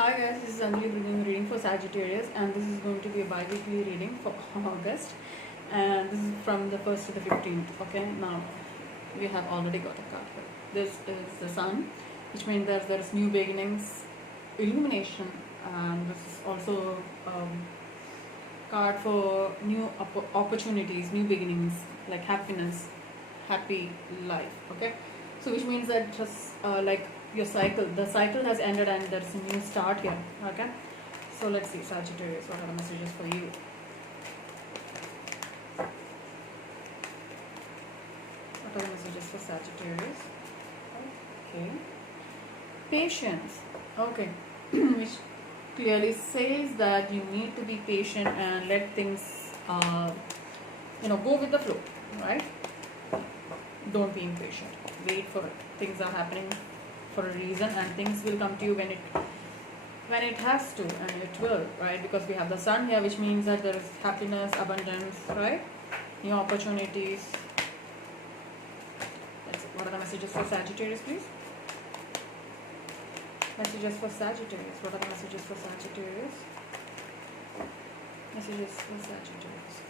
Hi guys, this is Anjali bringing a reading for Sagittarius, and this is going to be a bi-weekly reading for August, and this is from the 1st to the 15th. Okay, now we have already got a card here. This is the Sun, which means that there's new beginnings, illumination, and this is also card for new opportunities, new beginnings, like happiness, happy life. Okay, so which means that just like your cycle, the cycle has ended and there's a new start here. Okay, so let's see, Sagittarius, what are the messages for you? What are the messages for Sagittarius? Okay, patience. Okay, which clearly says that you need to be patient and let things go with the flow, right? Don't be impatient, wait for it. Things are happening for a reason, and things will come to you when it has to, and it will, right? Because we have the Sun here, which means that there is happiness, abundance, right? New opportunities. What are the messages for Sagittarius, please? Messages for Sagittarius. What are the messages for Sagittarius? Messages for Sagittarius.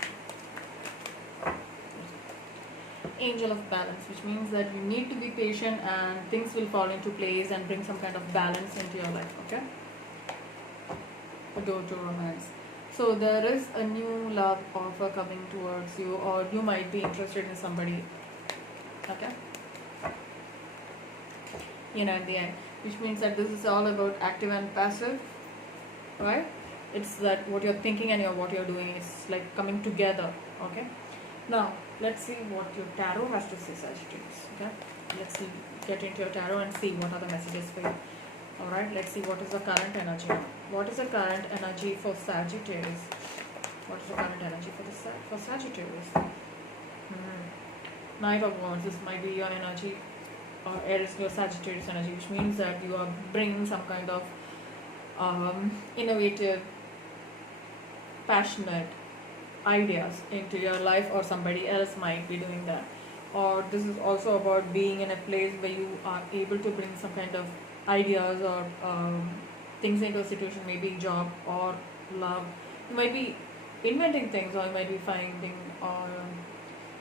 Angel of balance, which means that you need to be patient and things will fall into place and bring some kind of balance into your life. Okay, door to romance. So there is a new love offer coming towards you, or you might be interested in somebody. Okay, at the end, which means that this is all about active and passive, right? It's that what you're thinking and what you're doing is like coming together. Okay, now let's see what your tarot has to say, Sagittarius. Okay, let's see, get into your tarot and see what are the messages for you. Alright, let's see what is the current energy now. What is the current energy for Sagittarius? What is the current energy for Sagittarius? Knight of Wands. This might be your energy, or it is your Sagittarius energy, which means that you are bringing some kind of innovative, passionate ideas into your life, or somebody else might be doing that. Or this is also about being in a place where you are able to bring some kind of ideas or things into a situation, maybe job or love. You might be inventing things, or you might be finding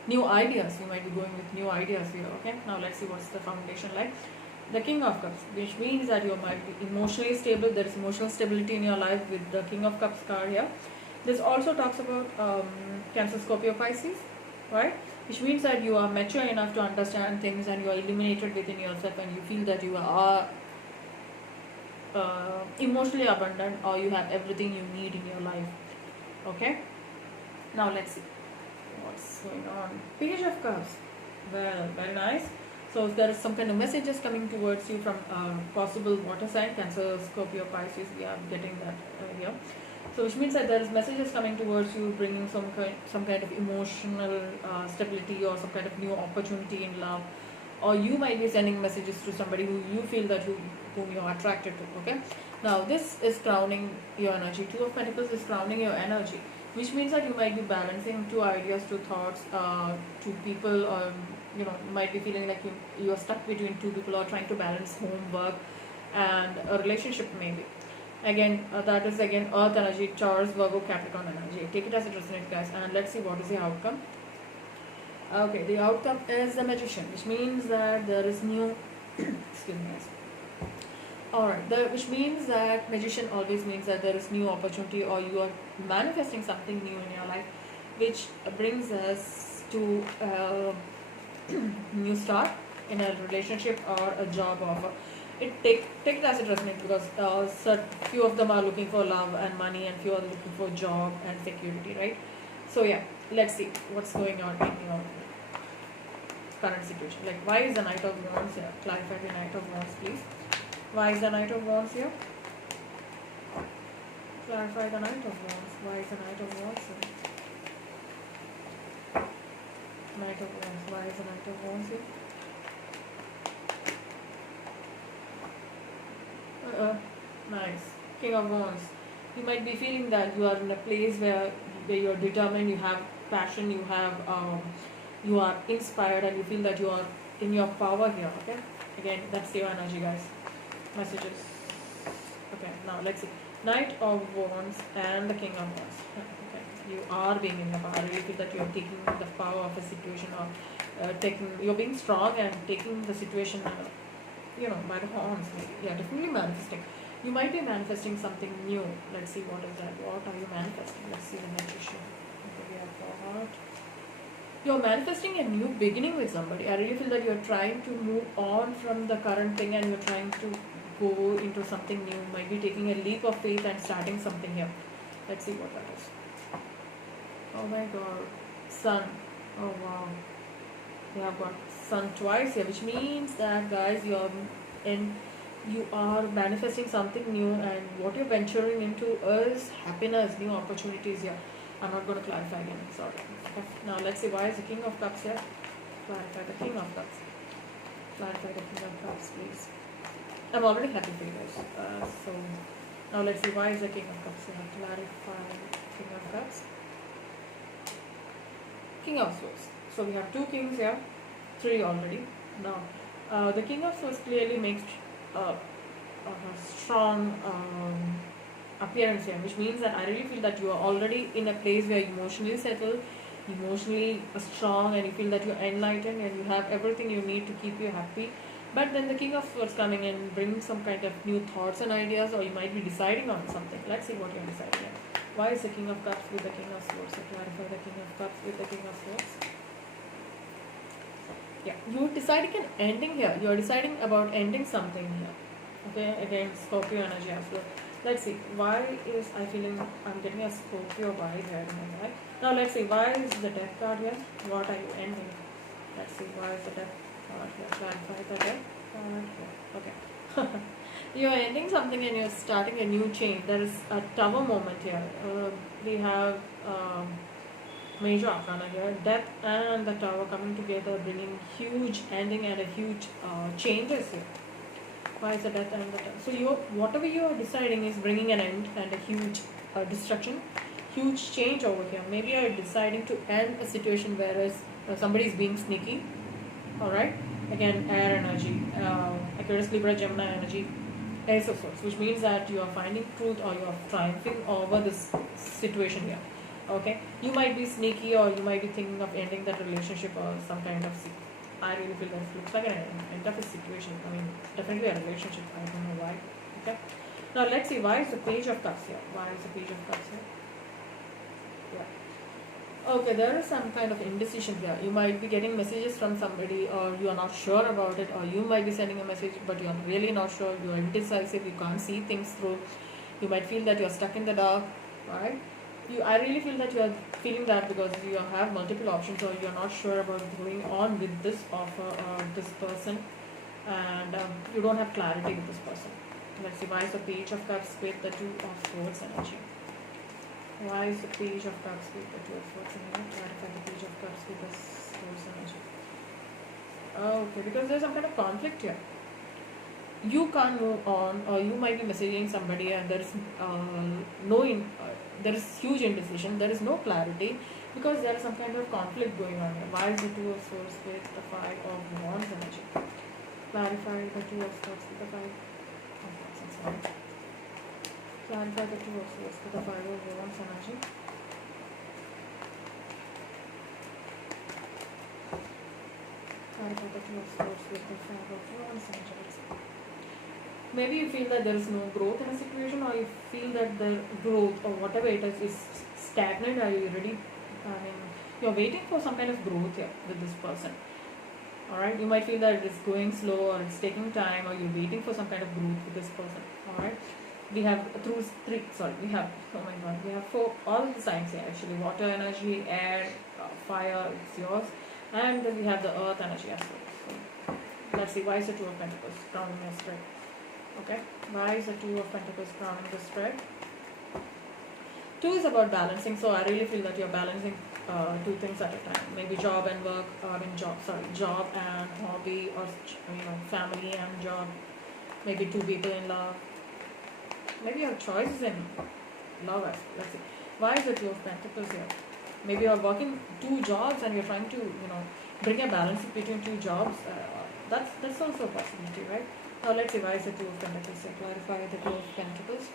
new ideas. You might be going with new ideas here. Okay, now let's see what's the foundation like. The King of Cups, which means that you might be emotionally stable. There is emotional stability in your life with the King of Cups card here. This also talks about Cancer, Scorpio, Pisces, right? Which means that you are mature enough to understand things, and you are illuminated within yourself, and you feel that you are emotionally abundant, or you have everything you need in your life. Okay, now let's see what's going on. Page of Cups. Well, very nice. So if there is some kind of messages coming towards you from possible water sign, Cancer, Scorpio, Pisces, we are getting that here. So which means that there is messages coming towards you, bringing some kind of emotional stability, or some kind of new opportunity in love, or you might be sending messages to somebody who you feel that whom you are attracted to. Okay, now this is crowning your energy. Two of Pentacles is crowning your energy, which means that you might be balancing two ideas, two thoughts, two people, or you might be feeling like you are stuck between two people, or trying to balance home, work, and a relationship maybe. Again, that is again Earth energy, Taurus, Virgo, Capricorn energy. Take it as it resonates, guys, and let's see what is the outcome. Okay, the outcome is the Magician, which means that there is new excuse me, guys. Alright, which means that Magician always means that there is new opportunity, or you are manifesting something new in your life, which brings us to new start in a relationship or a job offer. Take it as it resonates, because few of them are looking for love and money, and few are looking for job and security, right? So yeah, let's see what's going on in your current situation. Like, why is the Knight of Wands here? Clarify the Knight of Wands, please. Why is the Knight of Wands here? Clarify the Knight of Wands. Why is the Knight of Wands here? Knight of Wands. Why is the Knight of Wands here? Nice. King of Wands. You might be feeling that you are in a place where you are determined, you have passion, you are inspired, and you feel that you are in your power here. Okay, again, that's your energy, guys. Messages. Okay, Now let's see. Knight of Wands and the King of Wands. Okay. You are being in the power. I really feel that you are taking the power of a situation, or you're being strong and taking the situation, by the horns. Yeah, definitely manifesting. You might be manifesting something new. Let's see what is that. What are you manifesting? Let's see the magician. Okay, we have got. You're manifesting a new beginning with somebody. I really feel that you're trying to move on from the current thing and you're trying to go into something new. You might be taking a leap of faith and starting something here. Let's see what that is. Oh my god. Sun. Oh wow. You have got sun twice here, which means that, guys, you are manifesting something new, and what you're venturing into is happiness, new opportunities here. I'm not going to clarify again, sorry. Okay. Now let's see, why is the King of Cups here? Clarify the King of Cups. Clarify the King of Cups, please. I'm already happy for you guys. So now let's see, why is the King of Cups here? Clarify King of Cups. King of Swords. So we have two kings here, three already. Now the King of Swords clearly makes a strong appearance here, which means that I really feel that you are already in a place where you're emotionally settled, emotionally strong, and you feel that you're enlightened and you have everything you need to keep you happy. But then the King of Swords coming in brings some kind of new thoughts and ideas, or you might be deciding on something. Let's see what you're deciding on. Why is the King of Cups with the King of Swords? So clarify the King of Cups with the King of Swords. Yeah, you're deciding an ending here. You're deciding about ending something here. Okay, again, Scorpio energy as well. Let's see, why is I'm getting a Scorpio vibe here in my life. Now let's see, why is the Death card here? What are you ending? Let's see, why is the Death card here? Clarify the Death card here. Okay. You're ending something and you're starting a new chain. There is a Tower moment here. We have Major Arcana here, Death and the Tower coming together, bringing huge ending and a huge changes here. Why is the Death and the Tower? So whatever you're deciding is bringing an end and a huge destruction, huge change over here. Maybe you're deciding to end a situation where somebody is being sneaky. Alright, again, air energy, Aquarius, Libra, Gemini energy, Ace of Swords, which means that you are finding truth or you are triumphing over this situation here. Okay, you might be sneaky, or you might be thinking of ending that relationship or some kind of. I really feel that looks like an end of a situation. I mean, definitely a relationship. I don't know why. Okay, now let's see, why is the Page of Cups here? Why is the Page of Cups here? Yeah. Okay, there is some kind of indecision here. You might be getting messages from somebody, or you are not sure about it, or you might be sending a message but you are really not sure. You are indecisive. You can't see things through. You might feel that you are stuck in the dark. Right? I really feel that you are feeling that because you have multiple options, or you are not sure about going on with this offer or this person, and you don't have clarity with this person. Let's see, why is the Page of Cups with the Two of Swords energy? Why is the Page of Cups with the Two of Swords energy? Clarify the Page of Cups with the Swords energy. Okay, because there's some kind of conflict here. You can't move on, or you might be messaging somebody and there is there is huge indecision, there is no clarity, because there is some kind of conflict going on here. Why is the Two of Swords with the Five of Wands energy? Clarify the Two of Swords with the Five of Wands. Clarify the Two of Swords with the Five of Wands energy. Clarify the Two of Swords with the Five of Wands energy. Maybe you feel that there is no growth in a situation, or you feel that the growth or whatever it is stagnant. Are you ready? I mean, you're waiting for some kind of growth here with this person. Alright, you might feel that it is going slow, or it's taking time, or you're waiting for some kind of growth with this person. Alright, we have we have four, all the signs here actually: water energy, air, fire, it's yours, and then we have the earth energy as well. So let's see, why is the Two of Pentacles crowning your spread? Okay, why is the Two of Pentacles crowning the spread? Two is about balancing, so I really feel that you're balancing two things at a time. Maybe job and work, job and hobby, or family and job. Maybe two people in love. Maybe your choice is in love as well. Let's see. Why is the Two of Pentacles here? Maybe you're working two jobs and you're trying to bring a balance between two jobs. That's also a possibility, right? Now let's see why is the Two of Pentacles. So clarify the Two of Pentacles.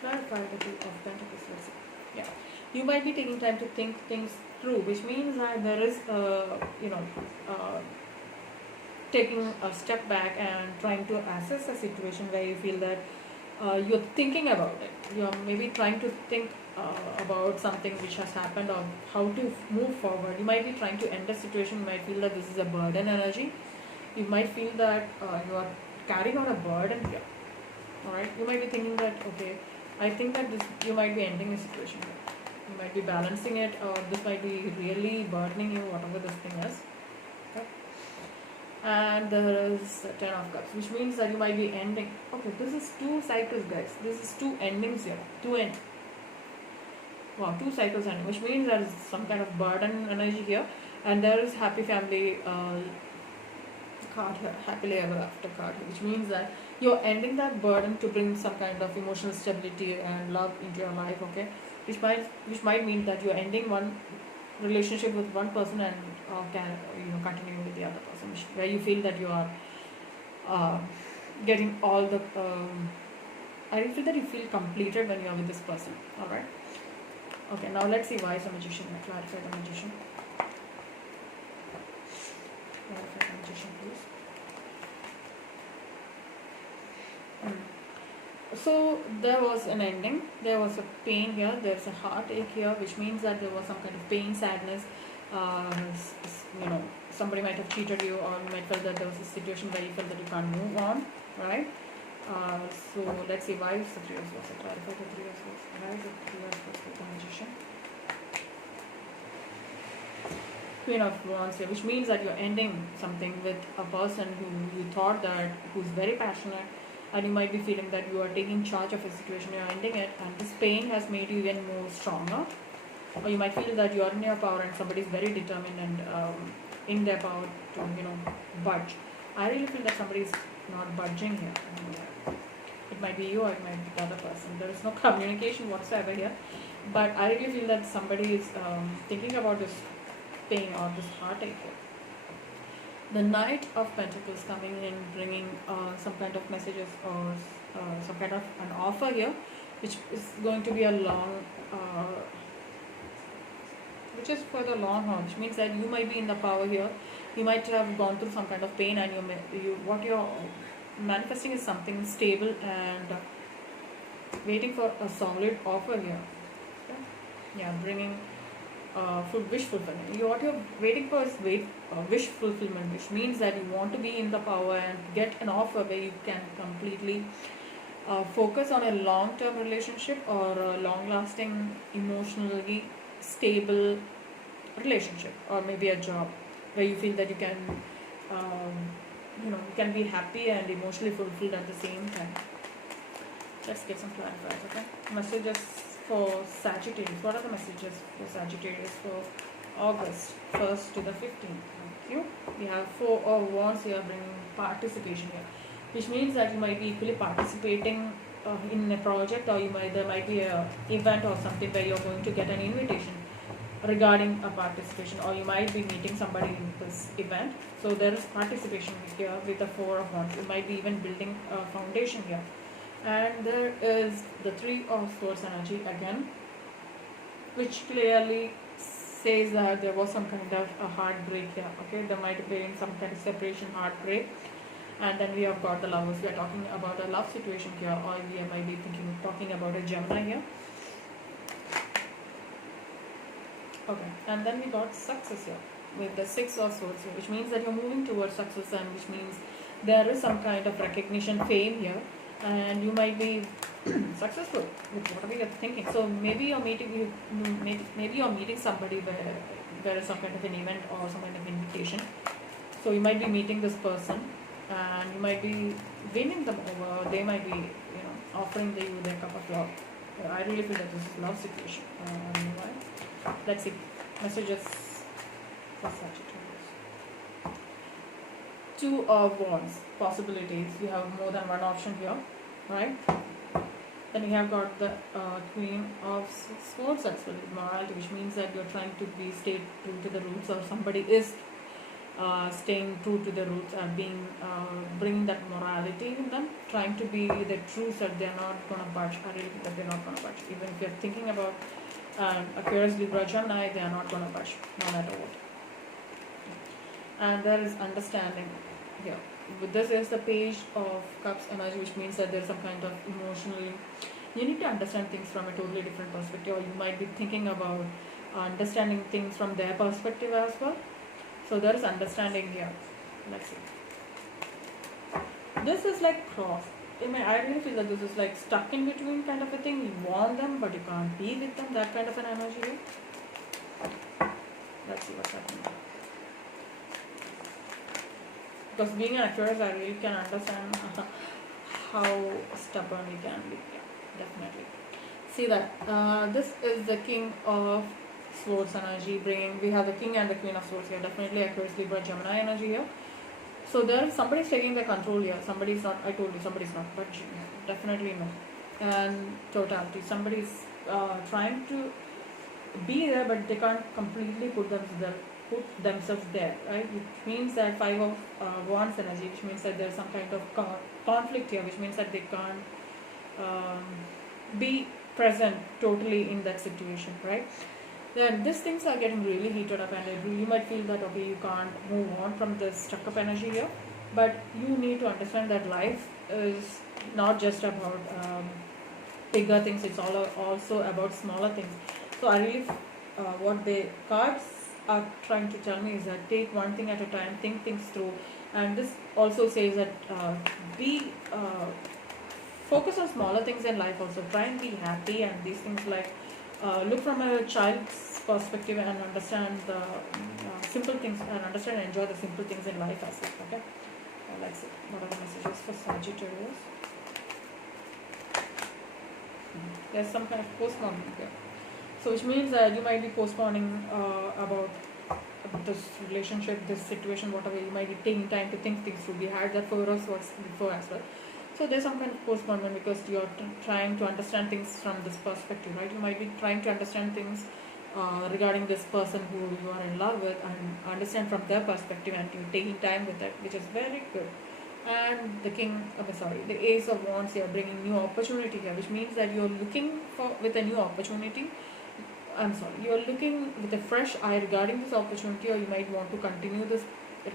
Clarify the Two of Pentacles. Let's see. Yeah, you might be taking time to think things through, which means that there is, uh, taking a step back and trying to assess a situation where you feel that you're thinking about it. You're maybe trying to think about something which has happened or how to move forward. You might be trying to end a situation. You might feel that this is a burden energy. You might feel that you are carrying on a burden here. Alright, you might be thinking that, okay, I think that this, you might be ending a situation here. You might be balancing it, or this might be really burdening you, whatever this thing is. Okay. And there is the Ten of Cups, which means that you might be ending. Okay, this is two cycles, guys. This is two endings here. Wow, two cycles ending, which means there is some kind of burden energy here, and there is happy family card here, happily ever after card here, which means that you're ending that burden to bring some kind of emotional stability and love into your life. Okay, which might mean that you're ending one relationship with one person and can continue with the other person, where you feel that you are getting all the I feel that you feel completed when you are with this person. All right. Okay, now let's see why is the Magician. Clarify the Magician. Clarify the Magician, please. So there was an ending, there was a pain here, there's a heartache here, which means that there was some kind of pain, sadness. Somebody might have cheated you, or you might feel that there was a situation where you felt that you can't move on, right? So let's see why is the Three of Swords. Clarify the Three of Swords. Why is the Three of Swords with the Magician? Queen of Wands here, which means that you're ending something with a person who you thought that who's very passionate, and you might be feeling that you are taking charge of a situation, you're ending it, and this pain has made you even more stronger. Or you might feel that you are in your power and somebody is very determined and in their power to budge. I really feel that somebody is not budging here. It might be you or it might be the other person. There is no communication whatsoever here, but I really feel that somebody is thinking about this pain or this heartache here. The Knight of Pentacles coming in, bringing some kind of messages or some kind of an offer here, which is going to be a long, which is for the long haul, which means that you might be in the power here. You might have gone through some kind of pain, and what you're manifesting is something stable and waiting for a solid offer here. Okay? Yeah, bringing wish fulfillment. What you're waiting for is wish fulfillment, which means that you want to be in the power and get an offer where you can completely focus on a long-term relationship or a long-lasting, emotionally stable relationship, or maybe a job where you feel that you can, you can be happy and emotionally fulfilled at the same time. Let's get some clarifiers, okay? Messages for Sagittarius. What are the messages for Sagittarius for August 1st to the 15th? Thank you. We have Four of Wands here, bringing participation here, which means that you might be equally participating in a project, or there might be a event or something where you're going to get an invitation regarding a participation, or you might be meeting somebody in this event. So there is participation here with the Four of Wands. You might be even building a foundation here. And there is the Three of Swords energy again, which clearly says that there was some kind of a heartbreak here. Okay, there might have been some kind of separation, heartbreak. And then we have got the Lovers. We are talking about a love situation here, or we might be talking about a Gemini here. Okay, and then we got Success here with the Six of Swords here, which means that you're moving towards success, and which means there is some kind of recognition, fame here, and you might be successful with whatever you're thinking. So maybe you're meeting somebody where there is some kind of an event or some kind of invitation. So you might be meeting this person, and you might be winning them over. They might be, offering you their cup of love. I really feel that this is love situation. Let's see messages for Sagittarius. Two of Wands possibilities. You have more than one option here, right? Then you have got the Queen of Swords as well, morality, which means that you're trying to stay true to the roots, or somebody is staying true to the roots, and bringing that morality in them, trying to be the true self. They're not gonna budge. I really think that they're not gonna budge. Even if you're thinking about Aquarius, Libra, Gemini, they are not gonna budge, no matter what. And there is understanding here. But this is the Page of Cups energy, which means that there's some kind of emotionally, you need to understand things from a totally different perspective, or you might be thinking about understanding things from their perspective as well. So there is understanding here. Let's see. This is like cross. I really feel that this is like stuck in between kind of a thing. You want them, but you can't be with them. That kind of an energy here. Let's see what's happening. Because being an Aquarius, I really can understand how stubborn we can be. Yeah, definitely. See that this is the King of Swords energy. We have the King and the Queen of Swords here. Definitely Aquarius, Libra, Gemini energy here. So there is somebody's taking the control here. Somebody's not. I told you somebody's not. But definitely no. And totality. Somebody's trying to be there, but they can't completely put themselves there, right? Which means that Five of Wands energy, which means that there's some kind of conflict here, which means that they can't be present totally in that situation, right? Then these things are getting really heated up, and you might feel that okay, you can't move on from this stuck up energy here, but you need to understand that life is not just about bigger things, it's also about smaller things. So I really what the cards are trying to tell me is that take one thing at a time, think things through. And this also says that be focus on smaller things in life also, try and be happy, and these things like look from a child's perspective and understand the simple things, and understand and enjoy the simple things in life as well. Okay, let's see what are the messages for Sagittarius. There's some kind of postponement here, so which means that you might be postponing about this relationship, this situation, whatever. You might be taking time to think things through. We had that for us before as well. So there's some kind of postponement because you're trying to understand things from this perspective, right? You might be trying to understand things regarding this person who you are in love with, and understand from their perspective, and you're taking time with that, which is very good. And the the Ace of Wands here, bringing new opportunity here, which means that you're looking with a new opportunity. You're looking with a fresh eye regarding this opportunity, or you might want to continue this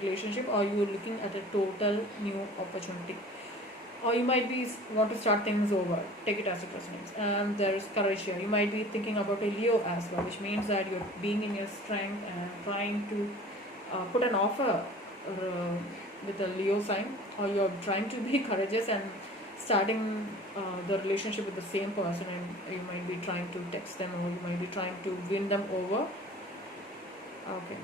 relationship, or you're looking at a total new opportunity, or you might be want to start things over. Take it as it resonates. And there's courage here. You might be thinking about a Leo as well, which means that you're being in your strength and trying to put an offer with a Leo sign, or you're trying to be courageous and starting the relationship with the same person, and you might be trying to text them, or you might be trying to win them over. Okay,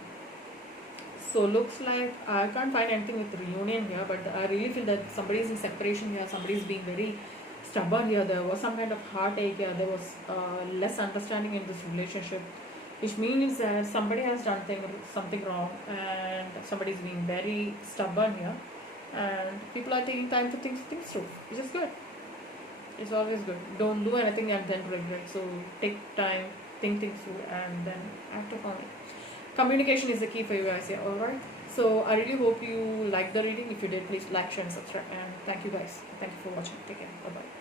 so looks like I can't find anything with reunion here, but I really feel that somebody is in separation here, somebody is being very stubborn here. There was some kind of heartache here, there was less understanding in this relationship, which means that somebody has done something wrong, and somebody is being very stubborn here, and people are taking time to think things through, which is good. It's always good. Don't do anything and then regret. So take time, think things through, and then act upon it. Communication is the key for you guys here. Alright. So I really hope you liked the reading. If you did, please like, share, and subscribe. And thank you guys. Thank you for watching. Take care. Bye bye.